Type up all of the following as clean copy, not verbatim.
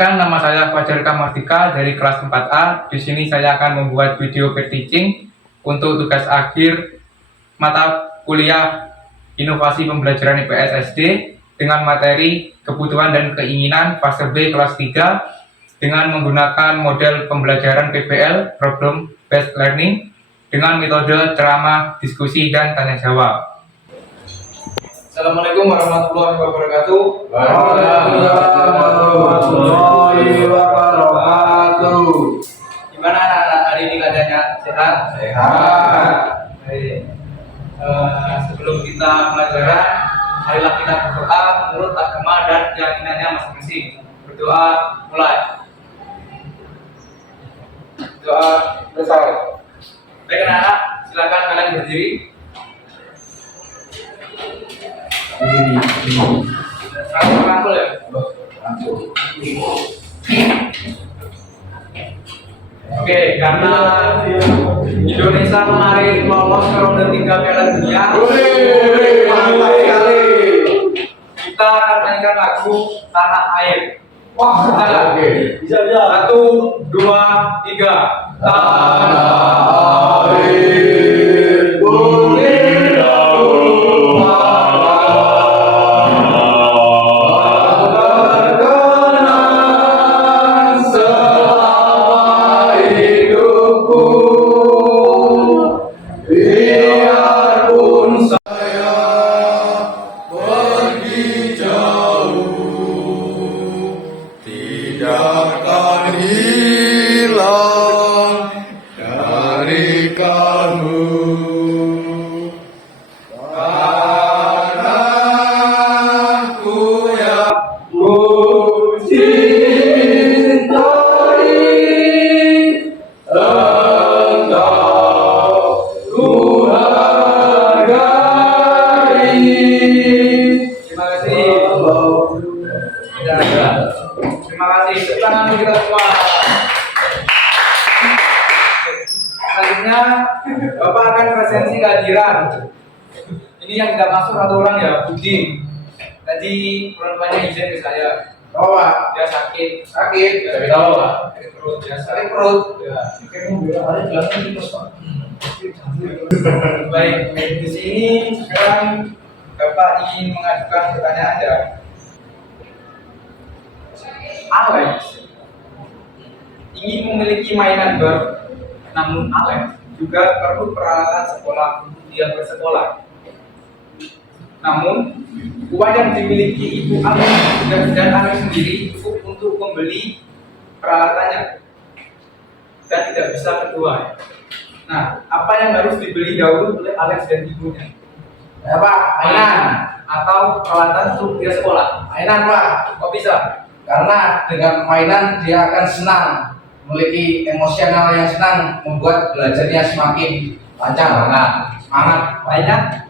Perkenalkan, nama saya Fajar Kamardika dari kelas 4A. Di sini saya akan membuat video peer teaching untuk tugas akhir mata kuliah Inovasi Pembelajaran IPS SD dengan materi Kebutuhan dan Keinginan fase B kelas 3 dengan menggunakan model pembelajaran PBL (Problem Based Learning) dengan metode ceramah, diskusi, dan tanya jawab. Assalamualaikum warahmatullahi wabarakatuh. Warahmatullahi wabarakatuh. Gimana anak-anak hari ini keadaannya? Sehat? Sehat. Baik. Sebelum kita pelajaran, marilah kita berdoa menurut agama dan keyakinannya masing-masing. Berdoa mulai. Doa bersama. Baik anak-anak, silakan kalian berdiri. Rangkul rangkul ya. Oke, karena Indonesia kemarin lolos ke ronde 3 Piala Dunia. Mantap sekali. Kita akan mainkan lagu Tanah Air. Wah, oke. Bisa. 1, 2, 3. Tanah air putih dahulu berkenan selama hidupku, biarpun saya pergi jauh, tidak akan hilang dari kamu. Tanahku yang ku cintai, engkau ku hargai. Terima kasih. Terima kasih. Tepuk tangan untuk kita semua. Selanjutnya, Bapak akan presensi kehadiran. Ini yang tidak masuk satu orang ya, Budi. Tadi orang tuanya izin ke saya. Oh, Pak. Dia sakit. Sakit. Tapi tahu Pak. Sakit perut biasa. Sakit perut. Ya. Baik, di sini sekarang Bapak ingin mengajukan pertanyaan ya. Alex ingin memiliki mainan baru, namun Alex juga perlu peralatan sekolah untuk dia bersekolah. Namun, uang yang dimiliki ibu Alex dan Alex sendiri cukup untuk membeli peralatannya dan tidak bisa kedua. Nah, apa yang harus dibeli dahulu oleh Alex dan ibunya? Ya, Pak. Mainan. Atau peralatan untuk dia sekolah? Mainan, Pak. Kok bisa? Karena dengan mainan dia akan senang, memiliki emosional yang senang, membuat belajarnya semakin lancar. Semangat. Banyak.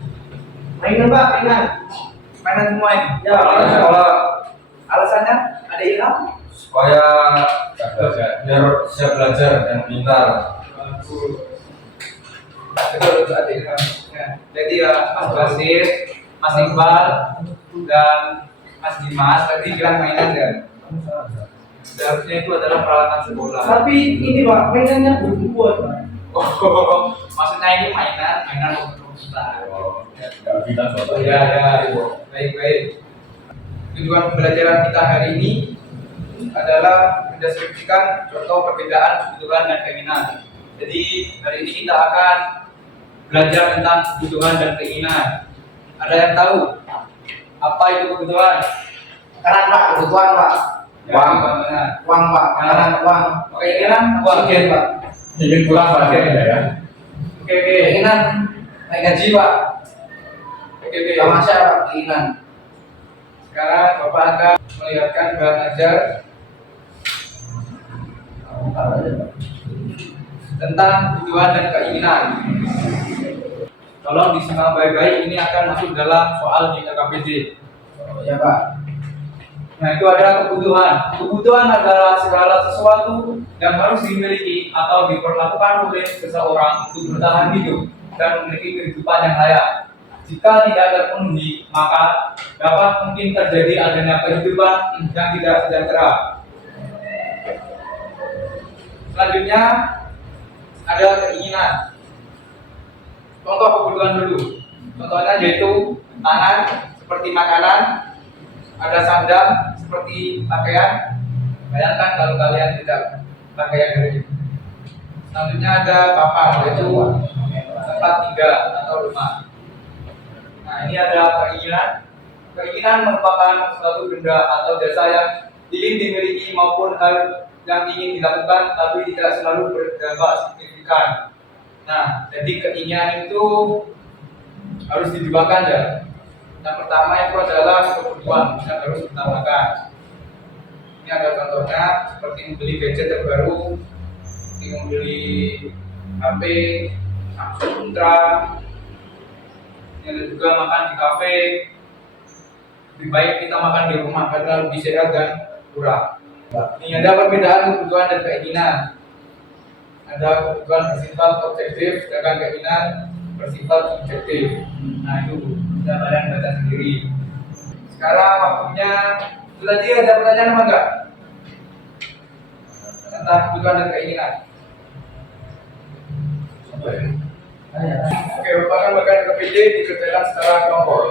Mainan Pak, mainan. Mainan semua ini. Ya, mainan sekolah. Alasannya ada ilham? Supaya biar siap belajar dan pintar. Betul, ada ilham. Ya. Jadi ya Mas Basir, Mas Iqbal, dan Mas Dimas tadi bilang mainan kan? Seharusnya itu adalah peralatan sekolah. Tapi ini Pak, mainannya berbuat Pak. Oh, maksudnya ini mainan untuk kita. Ya, baik. Tujuan pembelajaran kita hari ini adalah mendeskripsikan contoh perbedaan kebutuhan dan keinginan. Jadi hari ini kita akan belajar tentang kebutuhan dan keinginan. Ada yang tahu apa itu kebutuhan? Makanan, Pak. Kebutuhan, Pak. Ya, benar. Uang, Pak. Makanan, uang. Keinginan apa? Oksigen, Pak. Ingin pulang Pak ya. Oke. Keinginan naik gaji, Pak. Oke. Tamasya, Pak. Keinginan. Sekarang Bapak akan melihatkan bahan ajar tentang kebutuhan dan keinginan. Tolong disimak baik-baik, ini akan masuk dalam soal di KKPD. Ya, Pak. Nah, itu adalah kebutuhan. Kebutuhan adalah segala sesuatu yang harus dimiliki atau diperlakukan oleh seseorang untuk bertahan hidup dan memiliki kehidupan yang layak. Jika tidak terpenuhi, maka dapat mungkin terjadi adanya kehidupan yang tidak sejahtera. Selanjutnya ada keinginan. Contoh kebutuhan dulu. Contohnya yaitu tangan seperti makanan, ada sandang seperti pakaian. Bayangkan kalau kalian tidak pakaian dari itu. Selanjutnya ada papan, yaitu tempat tinggal atau rumah. Nah, ini ada keinginan. Keinginan merupakan suatu benda atau jasa yang ingin dimiliki maupun hal yang ingin dilakukan tapi tidak selalu berdampak signifikan. Nah, jadi keinginan itu harus diduakan ya. Yang pertama itu adalah kebutuhan yang harus diutamakan. Ini ada contohnya seperti membeli gadget terbaru, seperti membeli HP, Samsung Ultra. Ini ada juga makan di kafe. Lebih baik kita makan di rumah karena lebih sehat dan murah. Ini ada perbedaan kebutuhan dan keinginan. Ada kebutuhan bersifat objektif, sedangkan keinginan bersifat subjektif. Nah itu bisa kalian baca sendiri. Sekarang waktunya, itu tadi ada pertanyaan apa enggak? Tentang kebutuhan dan keinginan. Oke, merupakan bagian KPD dikerjakan secara kelompok.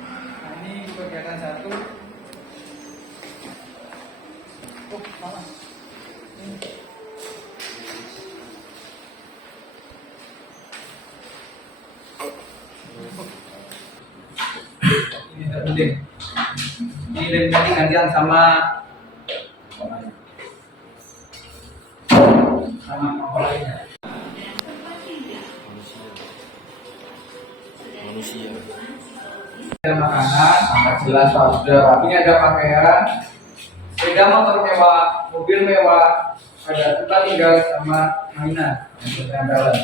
Nah, ini kegiatan satu. Oh, malah. Ini tidak penting. Ini lebih tadi gantian sama komponennya. Ada makanan, Sangat jelas Pak sudah. ini ada pakaian, sepeda motor mewah, mobil mewah, ada tempat tinggal sama mainan untuk tempelan.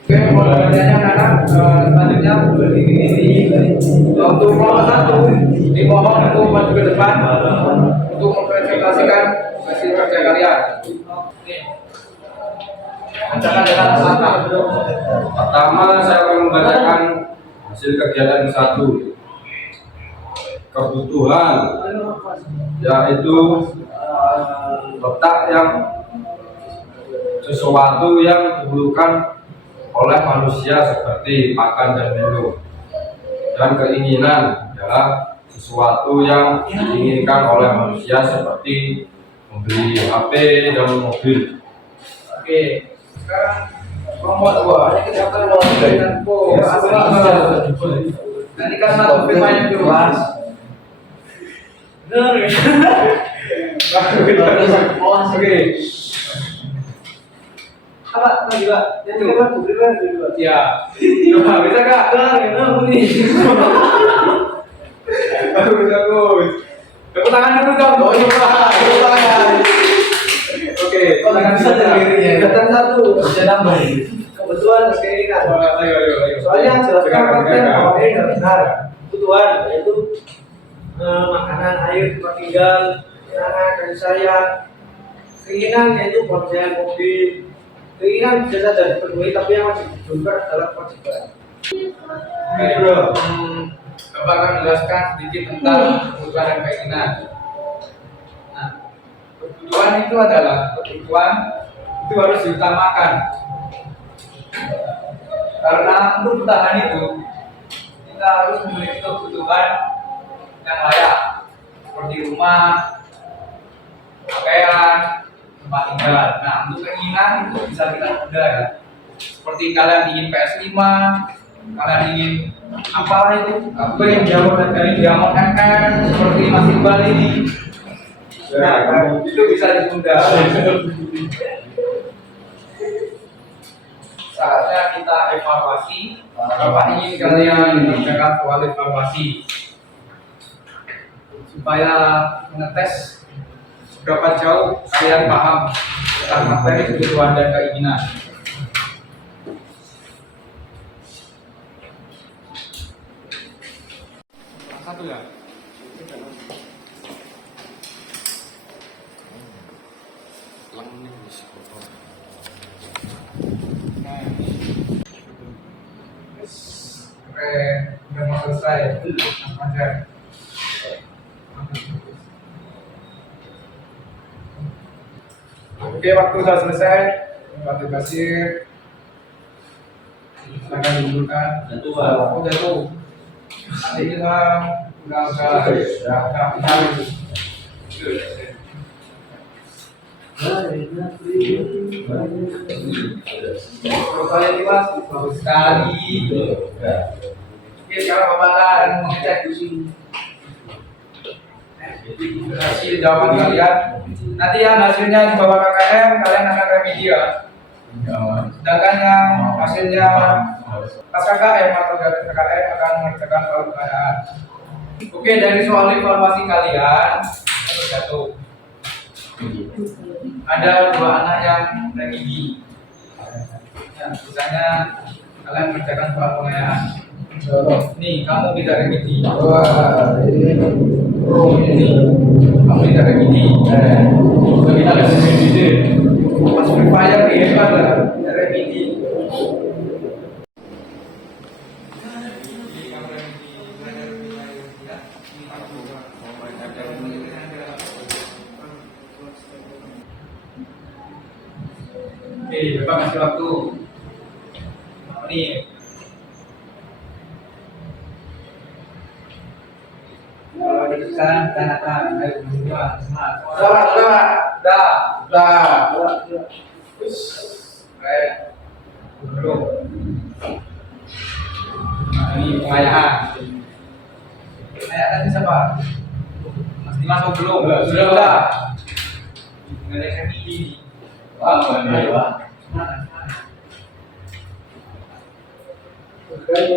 Oke, pertanyaannya anak-anak, selanjutnya untuk kelompok satu dimohon untuk maju ke depan untuk mempresentasikan hasil kerja kalian. Nih, bacakan dengan semangat. Pertama, saya akan membacakan hasil kegiatan satu. Kebutuhan, yaitu letak yang sesuatu yang diperlukan oleh manusia seperti makan dan minum. Dan keinginan adalah sesuatu yang diinginkan oleh manusia seperti membeli HP dan mobil. Oke, sekarang kelompok dua, ini kita akan melakukan nanti kan satu tema yang keluar. Bener ya? Oke, Apa lagi Pak? Yang kedua, kedua. ya, coba bisa kak? Bagus. Tepuk tangan dulu dong. Oh iya, tepuk tangan. Oke, tangan Bisa sendiri ya. Kegiatan satu. Bisa nambah. Kebetulan keinginan. Ayo. Soalnya jelaskan Dengarkan, konten dengarkan. bahwa ini tidak benar. Kebutuhan yaitu makanan, air, tempat tinggal, tangan, kasih sayang. Keinginan yaitu ponsel, mobil. Keinginan bisa saja dipenuhi, tapi yang masih dibutuhkan adalah kewajiban. Oke, bro. Bapak akan menjelaskan sedikit tentang kebutuhan dan keinginan. Nah, kebutuhan itu adalah kebutuhan itu harus diutamakan. Karena untuk bertahan itu kita harus memiliki kebutuhan yang layak seperti rumah, pakaian, tempat tinggal. Nah, untuk keinginan itu bisa kita tunda ya. Seperti kalian ingin PS5, kalian ingin apa itu? Apa yang dari Diamond MM seperti Mas Iqbal ini. Nah, itu bisa ditunda. Saatnya kita evaluasi. Bapak ingin kalian mengerjakan soal evaluasi supaya mengetes seberapa jauh kalian paham tentang materi kebutuhan dan keinginan. Satu ya. selesai. Ajar. Oke, waktu sudah selesai. Terima kasih. Silakan didudukkan. Udah tuh. Nanti kita kalian ini mas bagus sekali. Oke, sekarang bapak akan mengecek hasil jawaban kalian. Nanti yang hasilnya di bawah KKM kalian akan remedi ya. Sedangkan yang hasilnya pas KKM atau dari KKM akan mengerjakan pertanyaan. Oke, dari soal evaluasi kalian satu. Ada dua anak yang remedi. Ya, misalnya kalian mengerjakan soal pengayaan. Nih, kamu tidak remedi. Ini kamu tidak remedi. Kita tidak remedi. Mas Free Fire hebat lah, tidak remedi. Oke, Bapak kasih waktu. Ini. Kalau bisa tangan, ayo berdua, semangat. Dah. Baik. Belum. Nah, ini pengayaan. Pengayaan tadi siapa? Mas Dimas belum? Sudah. Nggak ada yang ini. Makanya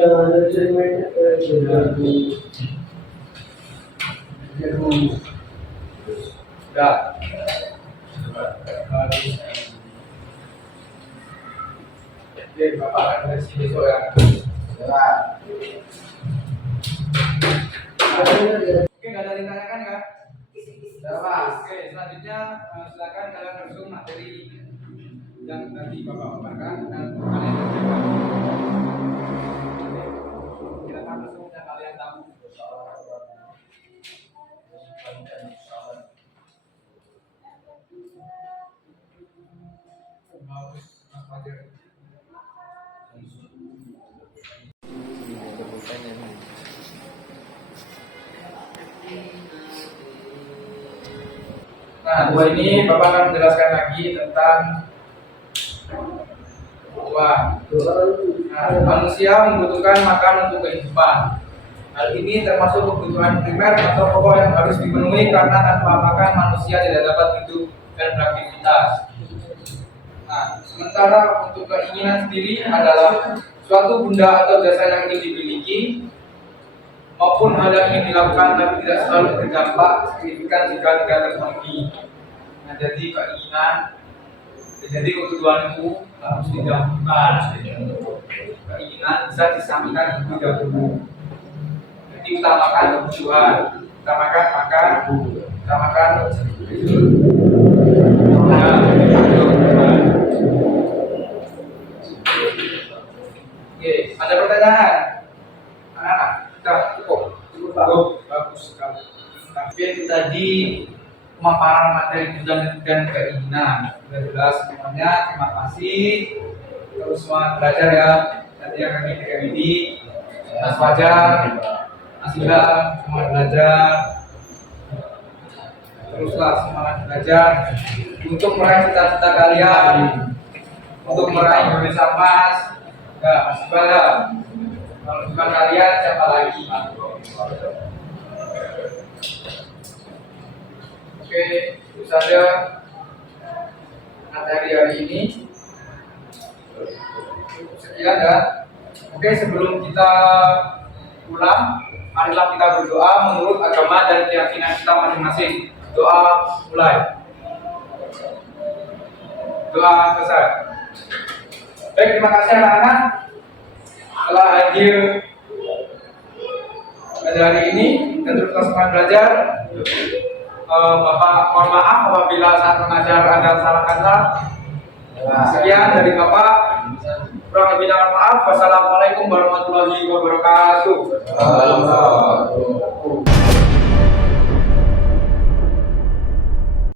ada ceritanya Dah. Oke, Bapak akan dari sini besok ya. Oke, nggak ada yang ditanyakan ya? Oke, selanjutnya silakan kalian langsung materi yang tadi Bapak paparkan dan kalian kerjakan. Silakan langsung yang kalian tahu. Bagus, Mas Fajar. Nah, dua ini Bapak akan menjelaskan lagi tentang bahwa manusia membutuhkan makan untuk kehidupan. Hal ini termasuk kebutuhan primer atau pokok yang harus dipenuhi karena tanpa makan manusia tidak dapat hidup dan beraktivitas. Nah, sementara untuk keinginan sendiri adalah suatu benda atau jasa yang ingin dimiliki maupun hal yang ingin dilakukan tapi tidak selalu berdampak signifikan jika tidak terpenuhi. Nah, jadi keinginan, jadi kebutuhan itu harus didahulukan. Keinginan bisa disampaikan lebih dahulu. Jadi utamakan kebutuhan, utamakan makan, utamakan tidur. Nah, oke, ada pertanyaan? Anak-anak, sudah cukup. Bagus sekali. Tapi itu tadi pemaparan materi dan keinginan. Sudah jelas semuanya. Terima kasih. Terus semangat belajar ya. Tadi yang kami di Mas Fajar, Mas Ilham, semangat belajar. Teruslah semangat belajar untuk meraih cita-cita kalian, untuk meraih Indonesia Emas. Ya, masih banyak. Kalau bukan kalian, siapa lagi? Oke, itu saja materi hari ini. Sekian ya. Oke, sebelum kita pulang, marilah kita berdoa menurut agama dan keyakinan kita masing-masing. Doa mulai. Doa selesai. Baik, terima kasih anak-anak telah hadir pada hari ini dan terus semangat belajar. Bapak mohon maaf apabila saat mengajar ada salah kata. Sekian dari Bapak. Kurang lebihnya mohon maaf. Wassalamualaikum warahmatullahi wabarakatuh. Waalaikumsalam.